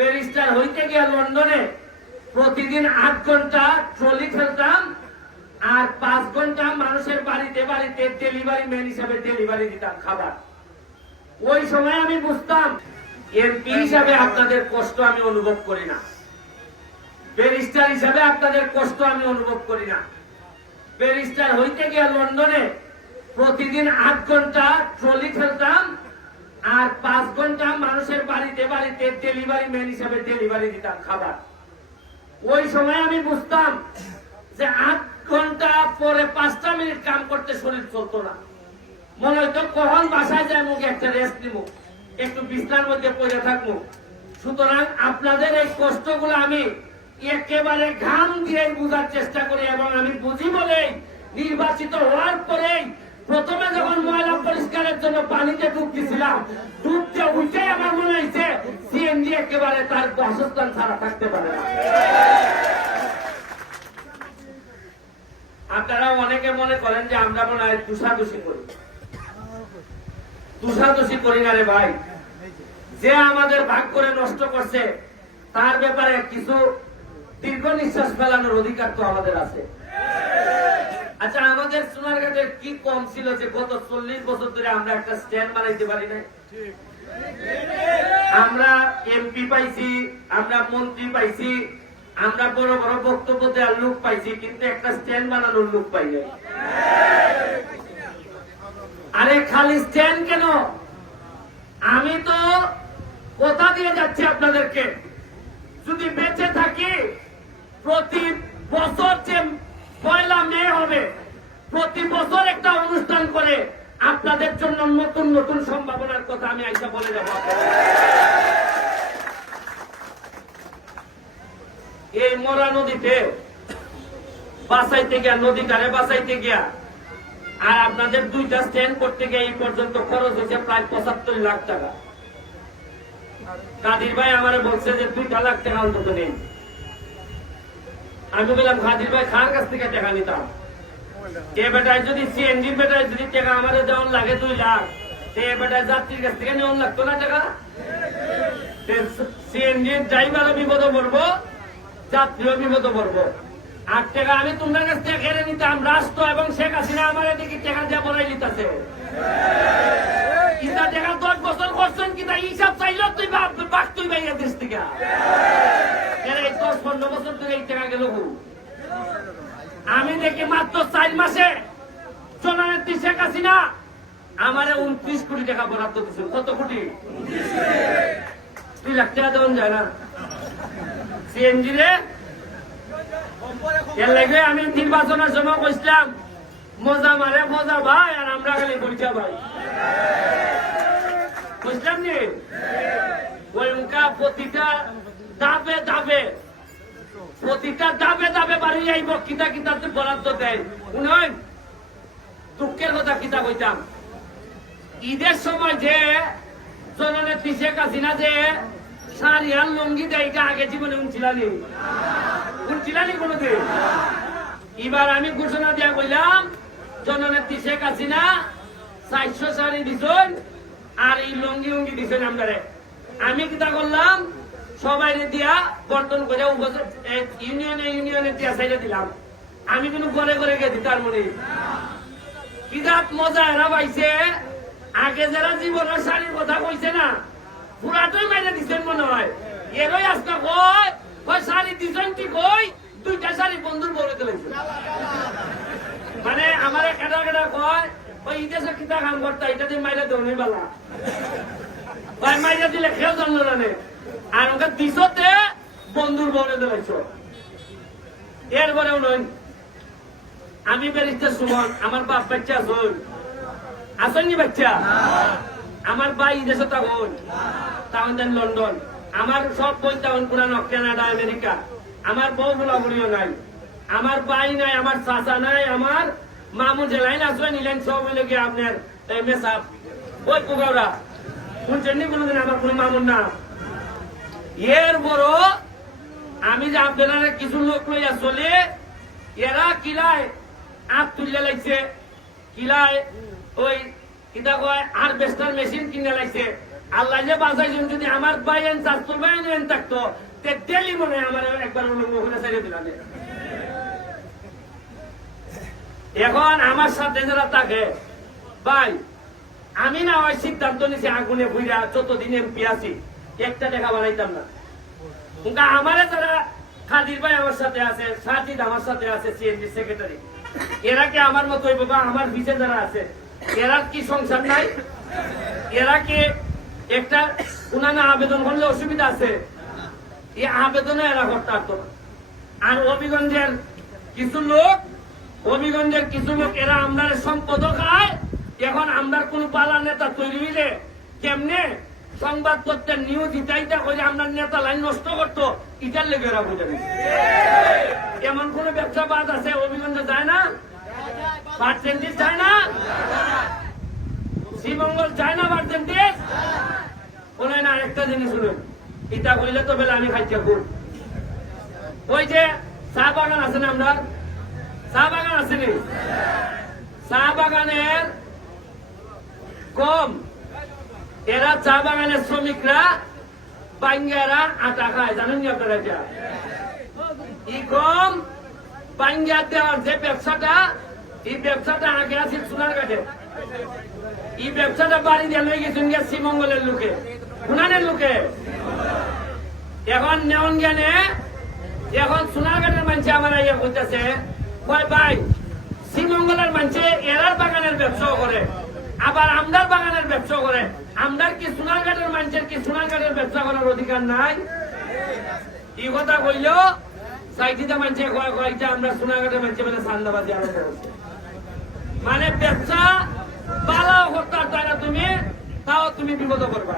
Barrister হইতে গিয়ে লন্ডনে প্রতিদিন আট ঘণ্টা ট্রলি ফেলতাম আর পাঁচ ঘণ্টা মানুষের বাড়িতে বাড়িতে ডেলিভারি ম্যান হিসাবে ডেলিভারি দিতাম খাবার। ওই সময় আমি বুঝতাম, এমপি হিসাবে আপনাদের কষ্ট আমি অনুভব করি না। ব্যারিস্টার হিসাবে আপনাদের কষ্ট আমি অনুভব করি না। ব্যারিস্টার হইতে গিয়ে লন্ডনে প্রতিদিন আট ঘণ্টা ট্রলি ফেলতাম আর পাঁচ ঘণ্টা মানুষের বাড়িতে ডেলিভারি ম্যান হিসাবে ডেলিভারি দিতাম খাবার। ওই সময় আমি বুঝতাম যে আট ঘণ্টা পরে পাঁচটা মিনিট কাম করতে শরীর চলতো না। মনে হইতো, কখন বাসায় যায় মুখে একটা রেস্ট নিব, একটু বিছনার মধ্যে পড়ে থাকব। সুতরাং আপনাদের এই কষ্টগুলো আমি একেবারে ঘাম দিয়ে বুঝার চেষ্টা করি এবং আমি বুঝি বলেই নির্বাচিত হওয়ার পরেই প্রথমে যখন ময়লা পরিষ্কারের জন্য পানিতে ডুব দিছিলাম, ডুবতে উঠে আমার মনে হয়েছে সিএনজি একেবারে তার বাসস্থান ছাড়া থাকতে পারে না। আপনারা অনেকে মনে করেন যে আমরা মনে হয় তুষাদুষি করি। তুষাদুষি করি না রে ভাই। যে আমাদের ভাগ করে নষ্ট করছে, তার ব্যাপারে কিছু দীর্ঘ নিঃশ্বাস ফেলানোর অধিকার তো আমাদের আছে। আচ্ছা আমাদের সোনারঘাটের কি কম ছিল যে গত চল্লিশ বছর ধরে আমরা একটা স্ট্যান্ড বানাইতে পারি নাই? আমরা এমপি পাইছি, আমরা মন্ত্রী পাইছি, আমরা বড় বড় বক্তব্য দেওয়ার লোক পাইছি, কিন্তু একটা স্ট্যান্ড বানানোর লোক পাই নাই। আরে খালি স্ট্যান্ড কেন? আমি তো কথা দিয়ে যাচ্ছি আপনাদেরকে। যদি বেঁচে থাকি, প্রতি বছর যে পয়লা মে হবে, প্রতি বছর একটা অনুষ্ঠান করে আপনাদের জন্য নতুন নতুন সম্ভাবনার কথা আমি আইসা বলে যাব এই মরা নদীতে বাসাইতে গিয়া নদীটারে বাসাইতে গিয়া, আর আপনাদের দুইটা স্ট্যান্ড করতে গিয়ে এই পর্যন্ত খরচ হয়েছে প্রায় পঁচাত্তর লাখ টাকা। কাদির ভাই আমার বলছে যে দুইটা লাখ টাকা অন্তত নেই আমি বললাম, কাদির ভাই খান কাছ থেকে টাকা নিতাম? এ বেটায় যদি সিএনজি বেটায় যদি টাকা আমাদের দেওয়ার লাগে দুই লাখ, তে বেটায় যাত্রীর কাছ থেকে নেওয়ার লাগতো না টাকা? সিএনজি ড্রাইভারও বিপদে পড়ব, যাত্রীও বিপদে পড়ব। আট টাকা আমি তোমার কাছ থেকে কেড়ে নিতাম রাষ্ট্র এবং শেখ হাসিনা আমার এদিকে টাকা দিয়ে বলাই নিতেছে ইটা টাকা দশ বছর করছেন কিনা হিসাব চাইল তুই বাক তুই বাইরে দেশ থেকে এর এই দশ পনেরো বছর ধরে এই টাকা গেল হু। আমি দেখি মাত্র চার মাসে জননেত্রী শেখ হাসিনা? আমারে উনত্রিশ কোটি টাকা বরাদ্দ দিচ্ছে কত কোটি? দুই লাখ টাকা দেওয়া যায় না। সিএনজি রে? এর লাগে আমি নির্বাচনের জন্য কইছিলাম মজা মারে মজা ভাই আর আমরা খালি বলছা ভাই। বুঝলাম নি? ওই উনকা প্রতিটা দাবে দাবে প্রতিটা দাবে দাবে বাড়ি যাইব কিতা কিতা বরাদ্দ দেয়। উনয় দুঃখের কথা কিতা কইতাম। ঈদের সময় যে জননেত্রী শেখ হাসিনা যে লঙ্গি দেয় আগে জীবনে এবার আমি ঘোষণা দিয়া কইলাম জননেত্রী শেখ হাসিনা চারশো শাড়ি দিছেন, আর এই লঙ্গি উঙ্গি দিছেন আমরা আমি কিতা করলাম সবাই দিয়া বন্টন করে ইউনিয়নে ইউনিয়নে দিয়া সাইডে দিলাম। আমি কিন্তু ঘরে ঘরে গেছি, তার মনে। কিতাব মজা এরা পাইছে। আগে যারা জীবনের শাড়ির কথা কইছে না পুরাটাই মেরে দিচ্ছেন মনে হয়। এরই আজকে কয় কয় শাড়ি দিছেন কি কই? দুইটা শাড়ি বন্ধুর বলে দিলেছে মানে আমার কেটা কেটা কয়, ওই ইতিহাসে কিতা কাম করতা, এটা দিয়ে মাইরে দেওয়া বালা। ভাই মাইরে দিলে খেয়েও জানলো না নে। আর ওকে বন্ধুর বলে দিলেছ এরপরেও নয়। আমি সুমন, আমার বাপ বাচ্চা বাচ্চা? আমার ভাই দেশে তখন দেন লন্ডন। আমার সব বই তখন পুরানো, কানাডা, আমেরিকা। আমার বউ বুলাবুলিও নাই। আমার ভাই নাই, আমার চাচা নাই, আমার মামু জেলাইন আসবে, নিলেন সব মিলে গিয়ে আপনার ওই পুগাওরা শুনছেন নি কোনোদিন আমার কোনো মামুর না এর বড় আমি যে আপনারা কিছু লোক লইয়া চলে, এরা কিলায় আপ তুলে লাগছে কিলায় ওই, কিতা কয় আর বেস্টার মেশিন কিনে লাগছে আল্লাহ যে বাঁচাইছেন, যদি আমার বাইন চাস্তর বাইন এন থাকতো, তে মনে হয় আমার একবার করে ছেড়ে দিলাম এখন আমার সাথে যারা থাকে, ভাই, আমি না ওই সিদ্ধান্ত নিছি আগুনে বুঝা যতদিন এমপি আছি। একটা দেখা বানাইতাম না। কিন্তু আমারে যারা খাদির ভাই আমার সাথে আছে, সাজিদ আমার সাথে আছে সিএনজি সেক্রেটারি এরা কি আমার মতো বাবা আমার বিচে যারা আছে? এরা কি সংসার নাই? এরা কি একটা উনানা আবেদন করলে অসুবিধা আছে? এই আবেদনে এরা করতে পারতো না। আর অভিগঞ্জের কিছু লোক, অভিগঞ্জের কিছু লোক, এরা আমরার সম্পদ খায়, এখন আমরার কোন পালা নেতা তৈরি হইলে কেমনে সংবাদপত্রের নিউজ ইটাইটা করে আপনার নেতা লাইন নষ্ট করতো, ইটার লেগে এরা বুঝে। এমন কোন ব্যবসা বাদ আছে অভিগঞ্জে যায় না? পার্সেন্টেজ যায় না? শ্রীমঙ্গল যায় না পার্সেন্টেজ বলে না একটা জিনিস শুনুন, ইটা কইলে তো বেলা আমি খাইতে খুব ওই যে চা বাগান আছে না আমরা চা বাগান আছে নি? চা বাগানের কম এরা চা বাগানের শ্রমিকরা বাঙ্গারা আটা খায়, জানেন ই কম বাঙ্গা দেওয়ার যে ব্যবসাটা এই ব্যবসাটা আগে আছে সোনার কাটে এই ব্যবসাটা বাড়ি দিয়ে লই গেছেন গিয়া শ্রীমঙ্গলের লোকে। উনানের লোকে। এখন নেওয়ান জ্ঞানে এখন সোনারঘাটের মানুষে আমার ইয়ে করতেছে ভাই, শ্রীমঙ্গলের মানুষে এরার বাগানের ব্যবসাও করে। আবার আমদার বাগানের ব্যবসা করে। আমদার কি সোনারঘাটের মানুষের কি সোনারঘাটের ব্যবসা করার অধিকার নাই? এই কথা কইল মানছে মানে মানে ব্যবসা করতে পারো তুমি, তাও তুমি বিপদ করবা